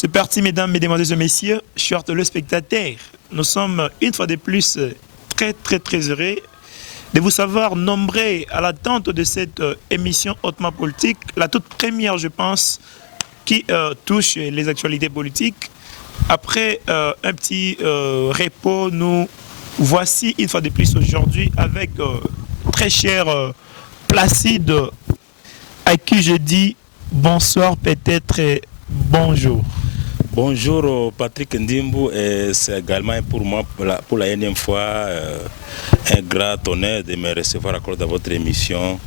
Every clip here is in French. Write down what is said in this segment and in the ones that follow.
C'est parti, mesdames, mesdemoiselles et messieurs, chers téléspectateurs. Nous sommes une fois de plus très heureux de vous savoir nombreux à l'attente de cette émission hautement politique, la toute première, je pense, qui touche les actualités politiques. Après un petit repos, nous voici une fois de plus aujourd'hui avec très cher Placide, à qui je dis bonsoir, peut-être bonjour. Bonjour Patrick Ndimbu, et c'est également pour moi, pour la énième fois, un grand honneur de me recevoir encore dans votre émission.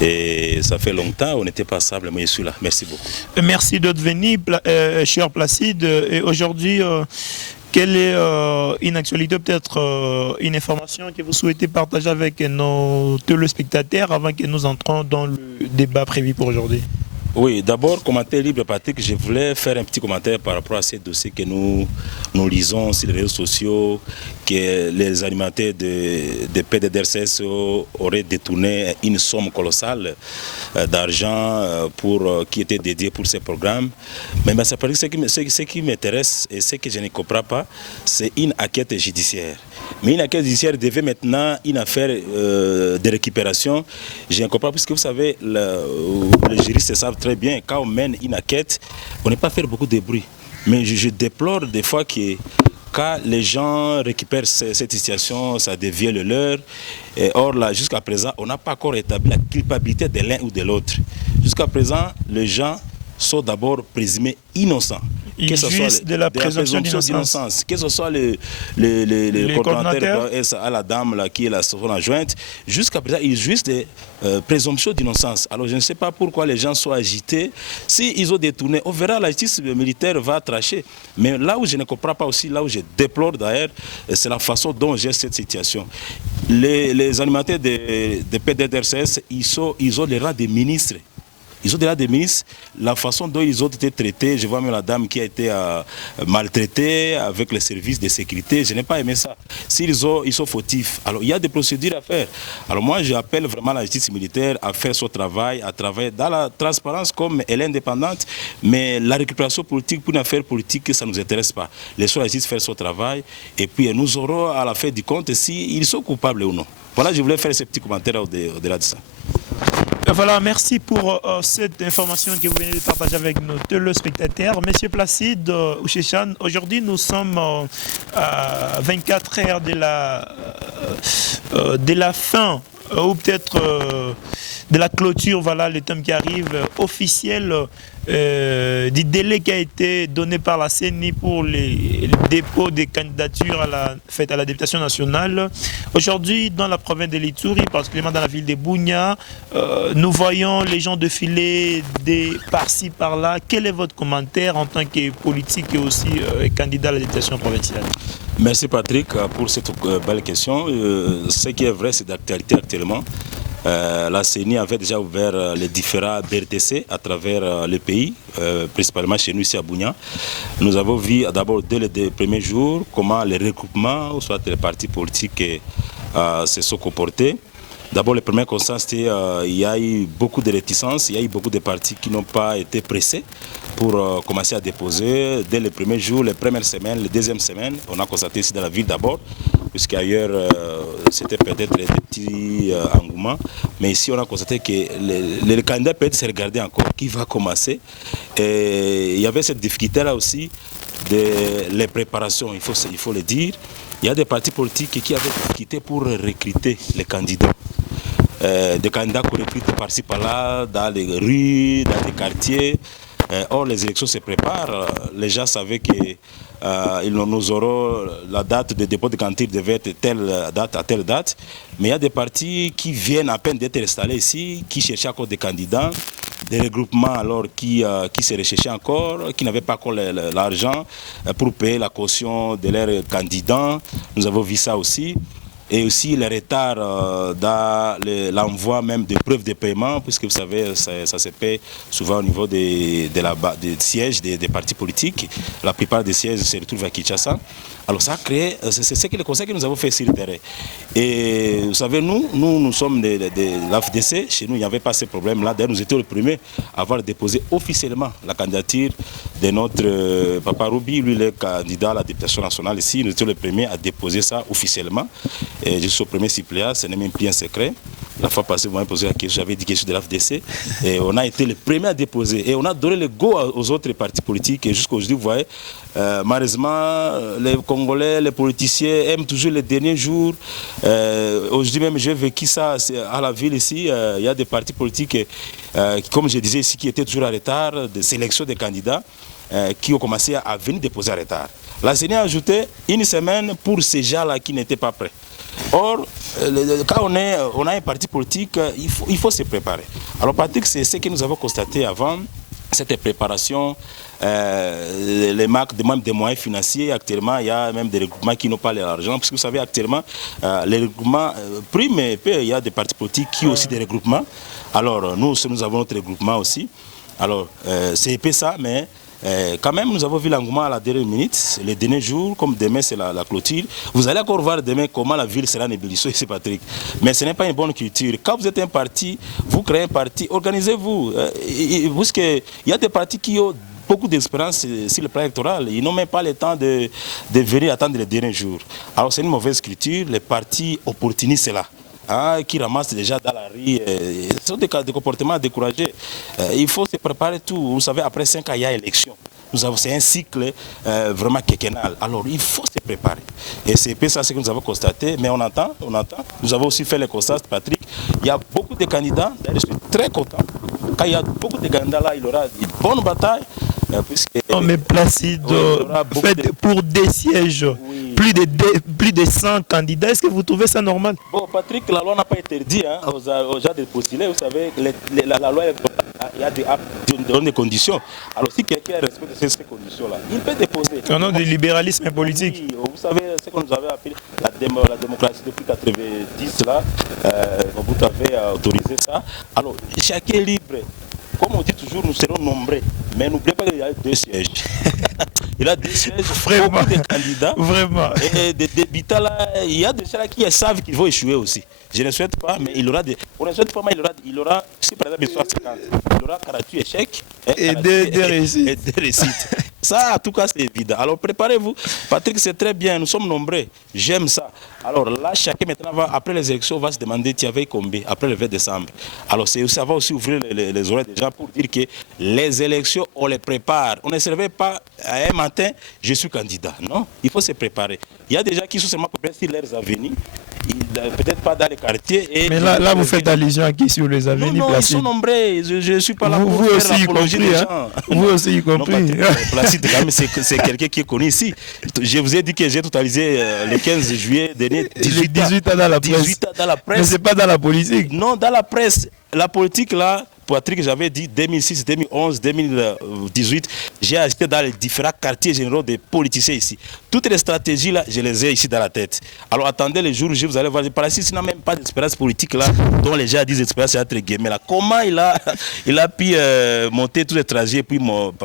Et ça fait longtemps, on n'était pas ensemble, mais je suis là. Merci beaucoup. Merci d'être venu, cher Placide. Et aujourd'hui, quelle est une actualité, peut-être une information que vous souhaitez partager avec nos téléspectateurs avant que nous entrons dans le débat prévu pour aujourd'hui? Oui, d'abord, commentaire libre, Patrick, je voulais faire un petit commentaire par rapport à ces dossiers que nous lisons sur les réseaux sociaux, que les animateurs de PDDRCS auraient détourné une somme colossale d'argent qui était dédiée pour ces programmes. Mais ça paraît que ce qui m'intéresse et ce que je ne comprends pas, c'est une enquête judiciaire. Mais une enquête judiciaire devait maintenant une affaire de récupération. Je ne comprends pas, puisque vous savez, les juristes savent très bien, quand on mène une enquête, on n'est pas faire beaucoup de bruit. Mais je déplore des fois que quand les gens récupèrent cette situation, ça devient le leur. Et or, là, jusqu'à présent, on n'a pas encore établi la culpabilité de l'un ou de l'autre. Jusqu'à présent, les gens sont d'abord présumés innocents. Que ce soit de la présomption d'innocence. Que ce soit les coordonnateurs à la dame là, qui est la seconde adjointe, jusqu'à présent, ils jouissent de présomption d'innocence. Alors je ne sais pas pourquoi les gens sont agités. S'ils ont détourné, on verra, la justice militaire va tracher. Mais là où je ne comprends pas aussi, là où je déplore d'ailleurs, c'est la façon dont gère cette situation. Les animateurs de PDDRCS, ils ont les rangs des ministres. Ils ont déjà des ministres, la façon dont ils ont été traités, je vois même la dame qui a été maltraitée avec les services de sécurité, je n'ai pas aimé ça. Ils sont fautifs, alors il y a des procédures à faire. Alors moi j'appelle vraiment la justice militaire à faire son travail, à travailler dans la transparence comme elle est indépendante, mais la récupération politique pour une affaire politique, ça ne nous intéresse pas. Laissons la justice faire son travail et puis nous aurons à la fin du compte s'ils sont coupables ou non. Voilà, je voulais faire ces petits commentaires au-delà de ça. Voilà, merci pour cette information que vous venez de partager avec nos téléspectateurs. Monsieur Placide Ouchéchan, aujourd'hui nous sommes à 24 heures de la fin, ou peut-être de la clôture, voilà le thème qui arrive, officiel du délai qui a été donné par la CENI pour les dépôts des candidatures à la députation nationale. Aujourd'hui, dans la province de l'Ituri, particulièrement dans la ville de Bunia, nous voyons les gens défiler par-ci, par-là. Quel est votre commentaire en tant que politique et aussi candidat à la députation provinciale? Merci Patrick pour cette belle question. Ce qui est vrai, c'est d'actualité actuellement. La CENI avait déjà ouvert les différents BRTC à travers le pays, principalement chez nous ici à Bunia. Nous avons vu d'abord dès les premiers jours comment les regroupements, soit les partis politiques, se sont comportés. D'abord, le premier constat, c'était qu'il y a eu beaucoup de réticences, il y a eu beaucoup de partis qui n'ont pas été pressés pour commencer à déposer. Dès les premiers jours, les premières semaines, les deuxièmes semaines, on a constaté ici dans la ville d'abord, puisqu'ailleurs c'était peut-être des petits engouements. Mais ici, on a constaté que les candidats peut-être se regardaient encore qui va commencer. Et il y avait cette difficulté-là aussi de les préparations, il faut le dire. Il y a des partis politiques qui avaient difficulté pour recruter les candidats. Des candidats qu'on recrute par-ci par-là, dans les rues, dans les quartiers. Or, les élections se préparent. Les gens savaient que nous aurons la date de dépôt de candidature devait être telle date à telle date. Mais il y a des partis qui viennent à peine d'être installés ici, qui cherchaient encore des candidats, des regroupements alors qui se recherchaient encore, qui n'avaient pas encore l'argent pour payer la caution de leurs candidats. Nous avons vu ça aussi. et aussi les retards dans l'envoi même de preuves de paiement, puisque vous savez, ça se paie souvent au niveau des sièges des partis politiques. La plupart des sièges se retrouvent à Kinshasa. Alors ça a créé, c'est ce que le conseil que nous avons fait sur le terrain. Et vous savez, nous sommes de l'AFDC, chez nous il n'y avait pas ce problème-là. D'ailleurs, nous étions les premiers à avoir déposé officiellement la candidature de notre Papa Roubi, lui il est candidat à la députation nationale ici. Nous étions les premiers à déposer ça officiellement. Et je suis au premier suppléant, ce n'est même plus un secret. La fois passée, vous m'avez posé la question, j'avais dit que je suis de l'AFDC. Et on a été les premiers à déposer. Et on a donné le go aux autres partis politiques. Et jusqu'à aujourd'hui, vous voyez, malheureusement, les Congolais, les politiciens aiment toujours les derniers jours. Aujourd'hui même, j'ai vécu ça à la ville ici. Il y a des partis politiques, comme je disais ici, qui étaient toujours en retard, de sélection des candidats, qui ont commencé à venir déposer en retard. La CENI a ajouté une semaine pour ces gens-là qui n'étaient pas prêts. Or, quand on a un parti politique, il faut se préparer. Alors, Patrick, c'est ce que nous avons constaté avant, cette préparation, les marques de même des moyens financiers. Actuellement, il y a même des regroupements qui n'ont pas l'argent, parce que vous savez, actuellement, les regroupements priment, et puis il y a des partis politiques qui ont aussi des regroupements. Alors, nous avons notre regroupement aussi. Alors, c'est épais ça, mais quand même, nous avons vu l'engouement à la dernière minute, les derniers jours, comme demain c'est la clôture. Vous allez encore voir demain comment la ville sera en ébullition ici, Patrick. Mais ce n'est pas une bonne culture. Quand vous êtes un parti, vous créez un parti, organisez-vous. Parce qu'il y a des partis qui ont beaucoup d'expérience sur le plan électoral. Ils n'ont même pas le temps de venir attendre les derniers jours. Alors c'est une mauvaise culture. Les partis opportunistes, c'est là. Qui ramassent déjà dans la rue. Ce sont des comportements découragés. Il faut se préparer tout. Vous savez, après 5 ans, il y a élection. C'est un cycle vraiment quinquennal. Alors, il faut se préparer. Et c'est ça ce que nous avons constaté. Mais on entend. Nous avons aussi fait le constat, Patrick. Il y a beaucoup de candidats. Je suis très content. Quand il y a beaucoup de candidats là, il y aura une bonne bataille. Non, mais Placide, pour des sièges, oui, plus de 100 candidats, est-ce que vous trouvez ça normal? Bon, Patrick, la loi n'a pas interdit aux gens de postuler. Vous savez, la loi, il y a des conditions. Alors, si quelqu'un respecte ces conditions-là, il peut déposer. Au nom du libéralisme politique. Oui, vous savez, ce que nous avons appelé la démocratie depuis 1990, là, vous avez autorisé ça. Alors, chacun est libre. Comme on dit toujours, nous serons nombreux. Mais n'oubliez pas qu'il y a 2 sièges. Il y a 2 sièges, beaucoup de candidats. Vraiment. Et des débutants là, il y a des gens là qui savent qu'ils vont échouer aussi. Je ne souhaite pas, mais il aura des. On ne souhaite pas, mais il aura si par exemple il soit 50, il aura 48 échecs et des réussites. Et des réussites. Ça, en tout cas, c'est évident. Alors préparez-vous. Patrick, c'est très bien, nous sommes nombreux. J'aime ça. Alors là, chacun maintenant va, après les élections, va se demander tu avais combien après le 20 décembre. Alors ça va aussi ouvrir les oreilles des gens pour dire que les élections, on les prépare. On ne se réveille pas un matin, je suis candidat. Non, il faut se préparer. Il y a des gens qui sont seulement préparés sur leurs avenirs. Peut-être pas dans les quartiers. Mais là vous faites allusion à qui sur les avenirs? Non, ils sont nombreux. Je ne suis pas là pour faire l'apologie des gens. Vous aussi y compris. Placide, c'est quelqu'un qui est connu ici. Je vous ai dit que j'ai totalisé le 15 juillet dernier 18 ans dans la presse. 18 ans dans la presse. Mais ce n'est pas dans la politique. Non, dans la presse. La politique, là, Patrick, j'avais dit 2006, 2011, 2018, j'ai agité dans les différents quartiers généraux des politiciens ici. Toutes les stratégies, là, je les ai ici dans la tête. Alors attendez les jours où vous allez voir, par ici, il n'a même pas d'expérience politique, là, dont les gens disent expérience entre guillemets. Là. Comment il a pu monter tous les trajets, puis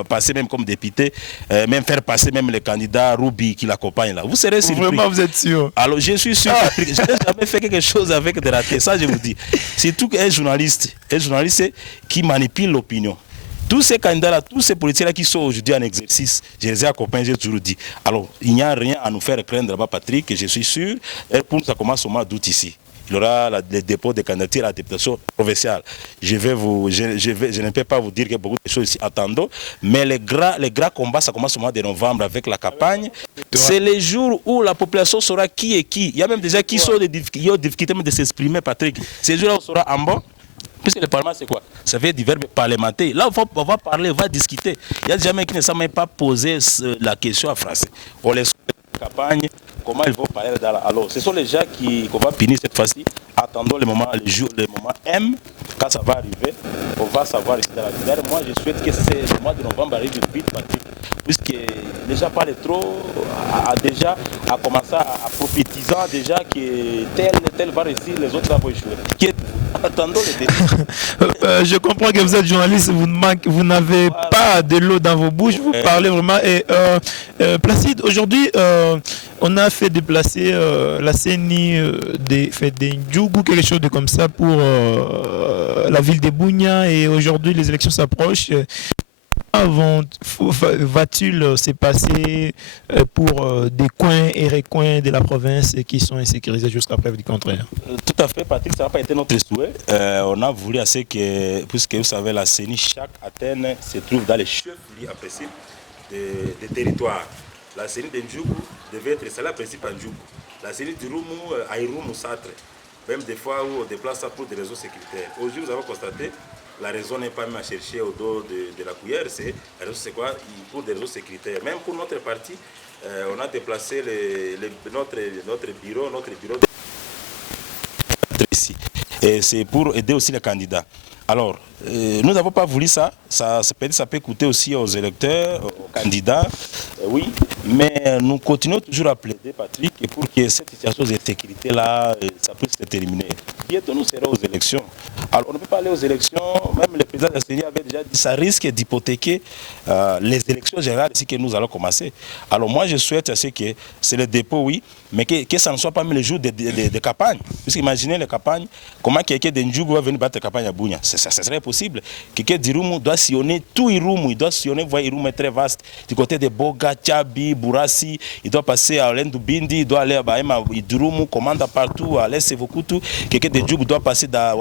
passer même comme député, même faire passer même les candidats Roubi qui l'accompagnent là. Vous serez surpris. Vraiment, vous êtes sûr? Alors je suis sûr, Patrick, je n'ai jamais fait quelque chose avec des ratés, ça je vous dis. C'est tout un journaliste qui manipule l'opinion. Tous ces candidats-là, tous ces politiciens-là qui sont aujourd'hui en exercice, je les ai accompagnés, j'ai toujours dit. Alors, il n'y a rien à nous faire craindre là-bas, Patrick, je suis sûr. Et pour nous, ça commence au mois d'août ici. Il y aura le dépôt de candidatures à la députation provinciale. Je ne peux pas vous dire qu'il y a beaucoup de choses ici attendons, mais les grands combats, ça commence au mois de novembre avec la campagne. C'est les jours où la population saura qui est qui. Il y a même des gens qui ont des difficultés de s'exprimer, Patrick. Ces jours-là, on saura en bas. Puisque le Parlement, c'est quoi? Ça fait du verbe parlementaire. Là, on va parler, on va discuter. Il y a des gens qui ne savent même pas poser la question en français. On les campagne, comment ils vont parler alors ce sont les gens qu'on va punir cette fois-ci. Attendons le moment M, quand ça va arriver, on va savoir ici dans la vidéo. Moi je souhaite que le mois de novembre arrive vite, puisque les gens parlent trop, déjà à commencer à prophétisant déjà que tel va réussir, les autres vont échouer. Attendons le début. Je comprends que vous êtes journaliste, vous n'avez pas de l'eau dans vos bouches, vous parlez vraiment. Et Placide, aujourd'hui, on a fait déplacer la CENI des Ndjougou, quelque chose de comme ça pour la ville de Bunia, et aujourd'hui les élections s'approchent. Va-t-il se passer pour des coins et recoins de la province qui sont insécurisés jusqu'à preuve du contraire? Tout à fait, Patrick, ça n'a pas été notre souhait. On a voulu assez que, puisque vous savez, la CENI, chaque Athènes se trouve dans les chefs-lieux appréciés des territoires. La CENI de Ndjougou devait être installée à principe à Ndjougou. La CENI de Roumou à Iroumou Satre. Même des fois où on déplace ça pour des raisons sécuritaires. Aujourd'hui, nous avons constaté la raison n'est pas même à chercher au dos de la cuillère, c'est quoi? Pour des raisons sécuritaires. Même pour notre parti, on a déplacé notre bureau ici. Et c'est pour aider aussi les candidats. Alors, nous n'avons pas voulu ça. Ça peut coûter aussi aux électeurs, aux candidats, oui. Mais nous continuons toujours à plaider, Patrick, pour que cette situation de sécurité-là, ça puisse se terminer. Bientôt, nous serons aux élections. Alors, on ne peut pas aller aux élections. Même le président de la CENI avait déjà dit que ça risque d'hypothéquer les élections générales ici que nous allons commencer. Alors, moi, je souhaite que c'est le dépôt, oui, mais que ça ne soit pas mis le jour de campagne. Puisqu'imaginez les campagnes, comment quelqu'un de Ndjougou va venir battre la campagne à Bunia. Ça serait possible. Quelqu'un d'Iroumou doit sillonner tout Iroumou. Il doit sillonner, voir Iroumou est très vaste. Du côté de Boga, Tchabi, Bourassi, il doit passer à Lendou-Bindi, il doit aller à Bahema, Iroumou, commande partout, à l'Est Sevokutu. Quelqu'un de Ndjougou doit passer dans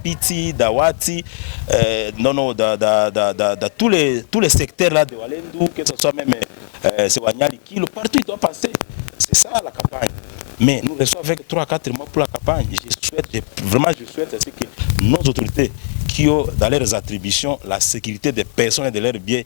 Piti, dans Wati, dans tous les secteurs là de Walendou, que ce soit même Sewanyali, Kilo, partout il doit passer. C'est ça la campagne. Mais nous restons avec 3 à 4 mois pour la campagne. Je souhaite que nos autorités qui ont dans leurs attributions la sécurité des personnes et de leurs biens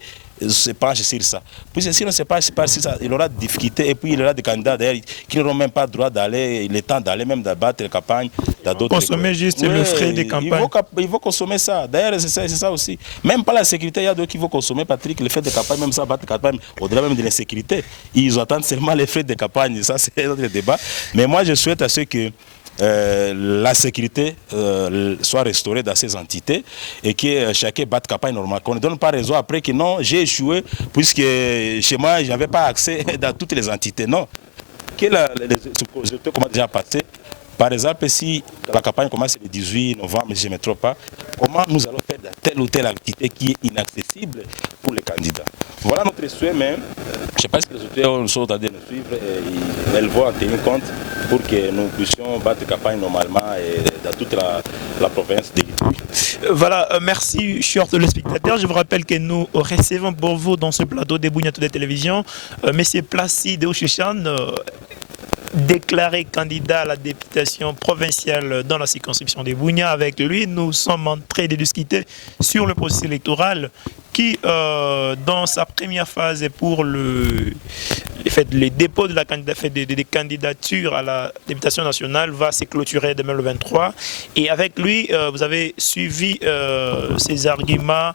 se penchent sur ça. Puisque si on ne se penche pas sur ça, il aura des difficultés et puis il y aura des candidats d'ailleurs qui n'auront même pas le droit d'aller, le temps d'aller même battre les campagnes dans d'autres. Consommer juste le frais des campagnes. Il faut consommer ça. D'ailleurs, c'est ça aussi. Même pas la sécurité, il y a d'autres qui vont consommer, Patrick, le fait de campagne, même ça, battre les campagnes, au-delà même de l'insécurité. Ils attendent seulement les frais de campagne. Ça, c'est notre débat. Mais moi, je souhaite à ceux que la sécurité soit restaurée dans ces entités et que chacun batte campagne normale. Qu'on ne donne pas raison après que non, j'ai échoué puisque chez moi, je n'avais pas accès dans toutes les entités. Non. Que les comment déjà passé. Par exemple, si la campagne commence le 18 novembre, je ne me trompe pas, comment nous allons faire telle ou telle activité qui est inaccessible pour les candidats? Voilà notre souhait, mais je ne sais pas si les autorités sont en train de nous suivre et elles vont en tenir compte pour que nous puissions battre campagne normalement et dans toute la province de l'Itourie. Voilà, merci, chers téléspectateurs. Je vous rappelle que nous recevons pour vous dans ce plateau des Bunia de télévision M. Placide Ouchechan, déclaré candidat à la députation provinciale dans la circonscription de Bunia. Avec lui, nous sommes en train de discuter sur le processus électoral qui, dans sa première phase, pour le dépôt de la candidature à la députation nationale, va se clôturer demain le 23. Et avec lui, vous avez suivi ses arguments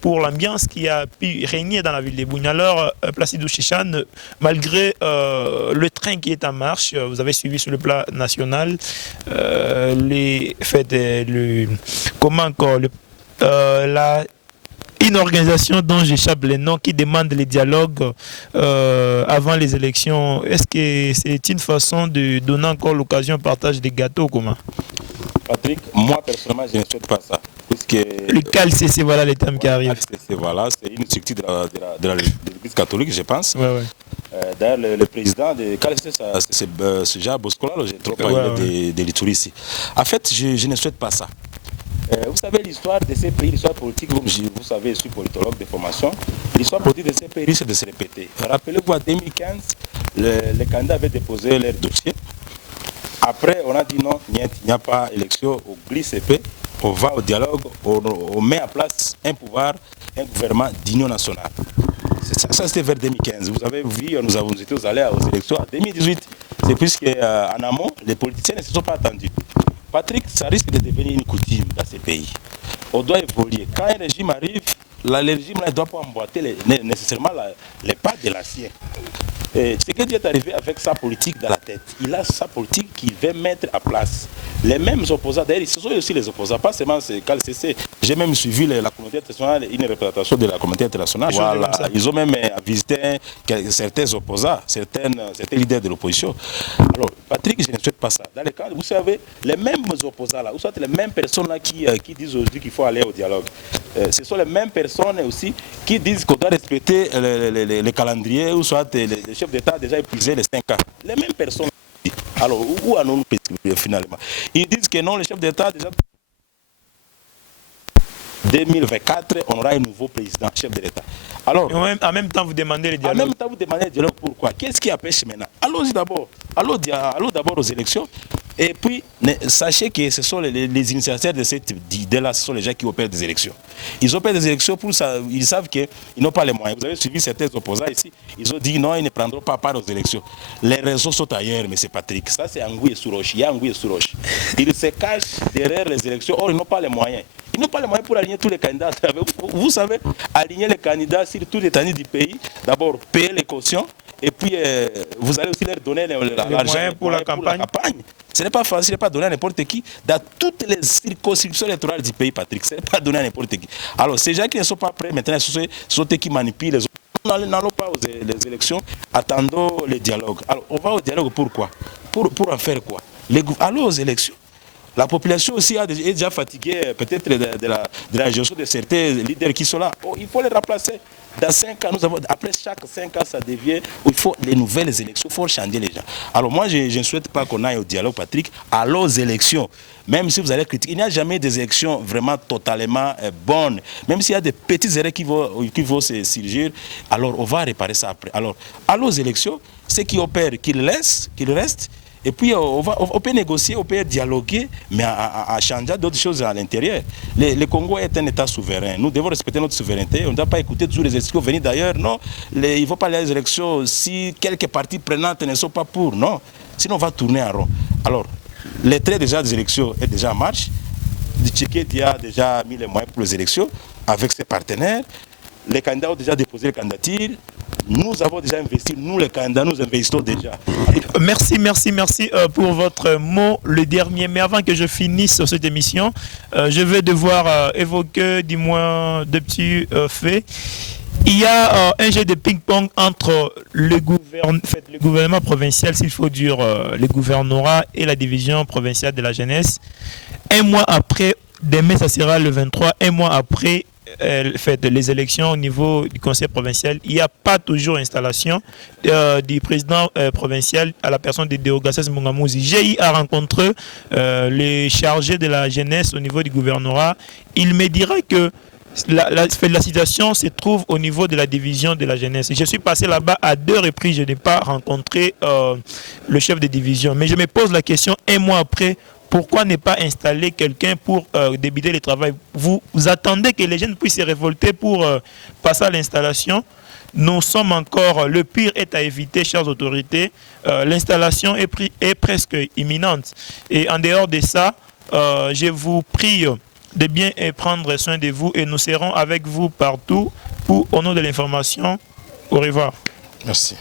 pour l'ambiance qui a pu régner dans la ville de Bunia. Alors, Placide Ouchechan, malgré le train qui est en marche, vous avez suivi sur le plan national une organisation dont j'échappe les noms qui demande les dialogues avant les élections. Est-ce que c'est une façon de donner encore l'occasion au partage des gâteaux? Comment? Patrick, moi personnellement, je ne souhaite pas ça. Le CALCC, voilà les termes qui arrivent. Voilà, c'est une structure de l'Église catholique, je pense. Ouais. D'ailleurs, le président de CALCC, c'est Jean Boscola, j'ai trop parlé de l'Itourie ici. En fait, je ne souhaite pas ça. Vous savez, l'histoire de ces pays, l'histoire politique, vous savez, je suis politologue de formation, l'histoire politique de ces pays risque de se répéter. Rappelez-vous, en 2015, les candidats avaient déposé leur dossier. Après, on a dit non, il n'y a pas élection, on glisse épée, on va au dialogue, on met en place un pouvoir, un gouvernement d'union nationale. Ça c'était vers 2015. Vous avez vu, nous étions allés aux élections en 2018. C'est puisqu'en amont, les politiciens ne se sont pas attendus. Patrick, ça risque de devenir une coutume dans ces pays. On doit évoluer. Quand un régime arrive, le régime ne doit pas emboîter nécessairement les pas de l'ancien. Ce que Dieu est arrivé avec sa politique dans la tête, il a sa politique qu'il veut mettre à place. Les mêmes opposants, d'ailleurs, ce sont aussi les opposants, pas seulement CC. J'ai même suivi la communauté internationale, une représentation de la communauté internationale. Voilà. Ils ont même visité certains opposants, certains leaders de l'opposition. Alors, Patrick, je ne souhaite pas ça. Dans les cas, vous savez, les mêmes opposants là, ou soit les mêmes personnes là qui disent aujourd'hui qu'il faut aller au dialogue. Ce sont les mêmes personnes aussi qui disent qu'on doit respecter les calendriers, ou soit les chefs d'État déjà épuisé les 5 ans. Les mêmes personnes. Alors, où allons-nous finalement? Ils disent que non, les chefs d'État déjà 2024, on aura un nouveau président, chef de l'État. Alors, en même temps, vous demandez le dialogue. En même temps, vous demandez le dialogue, pourquoi? Qu'est-ce qui empêche maintenant? Allons-y d'abord. Allons d'abord aux élections. Et puis, sachez que ce sont les initiateurs de cette idée-là, ce sont les gens qui opèrent des élections. Ils opèrent des élections pour ça, ils savent qu'ils n'ont pas les moyens. Vous avez suivi certains opposants ici, ils ont dit non, ils ne prendront pas part aux élections. Les réseaux sont ailleurs, M. Patrick. Ça, c'est Anguille et Souroche. Il y a Anguille et Souroche. Ils se cachent derrière les élections. Or, ils n'ont pas les moyens. Ils n'ont pas les moyens pour aligner tous les candidats. Vous savez, aligner les candidats sur tous les candidats du pays, d'abord payer les cautions, et puis vous allez aussi leur donner l'argent pour la campagne. Ce n'est pas facile, ce n'est pas donné à n'importe qui. Dans toutes les circonscriptions électorales du pays, Patrick, ce n'est pas donné à n'importe qui. Alors, ces gens qui ne sont pas prêts, maintenant, ce sont eux qui manipulent les autres. N'allons pas aux élections, attendons le dialogue. Alors, on va au dialogue pourquoi? Pour en faire quoi? Allons aux élections. La population aussi est déjà fatiguée peut-être de la gestion de certains leaders qui sont là. Oh, il faut les remplacer. Dans 5 ans, après chaque 5 ans, ça devient où il faut les nouvelles élections, il faut changer les gens. Alors moi, je ne souhaite pas qu'on aille au dialogue, Patrick, allons aux élections. Même si vous allez critiquer, il n'y a jamais des élections vraiment totalement bonnes. Même s'il y a des petits erreurs qui vont se surgir, alors on va réparer ça après. Alors, allons aux élections, ceux qui opèrent, qu'ils restent. Et puis, on peut négocier, on peut dialoguer, mais à changer d'autres choses à l'intérieur. Le Congo est un État souverain. Nous devons respecter notre souveraineté. On ne doit pas écouter toujours les élections venir d'ailleurs. Non, il ne faut pas aller aux élections si quelques parties prenantes ne sont pas pour. Non, sinon on va tourner en rond. Alors, les traits déjà des élections est déjà en marche. Tshisekedi a déjà mis les moyens pour les élections avec ses partenaires. Les candidats ont déjà déposé les candidatures. Nous avons déjà investi, nous les candidats, nous investissons déjà. Merci pour votre mot, le dernier. Mais avant que je finisse cette émission, je vais devoir évoquer du moins deux petits faits. Il y a un jeu de ping-pong entre le gouvernement provincial, s'il faut dire le gouvernorat et la division provinciale de la jeunesse. Un mois après, demain ça sera le 23, un mois après les élections au niveau du conseil provincial, il n'y a pas toujours installation du président provincial à la personne de Deogassès Mungamouzi. J'ai eu à rencontrer les chargés de la jeunesse au niveau du gouvernorat. Il me dira que la situation se trouve au niveau de la division de la jeunesse. Je suis passé là-bas à 2 reprises, je n'ai pas rencontré le chef de division. Mais je me pose la question, un mois après, pourquoi ne pas installer quelqu'un pour débuter le travail? Vous attendez que les jeunes puissent se révolter pour passer à l'installation? Nous sommes encore, le pire est à éviter, chères autorités. L'installation est presque imminente. Et en dehors de ça, je vous prie de bien prendre soin de vous et nous serons avec vous partout pour, au nom de l'information. Au revoir. Merci.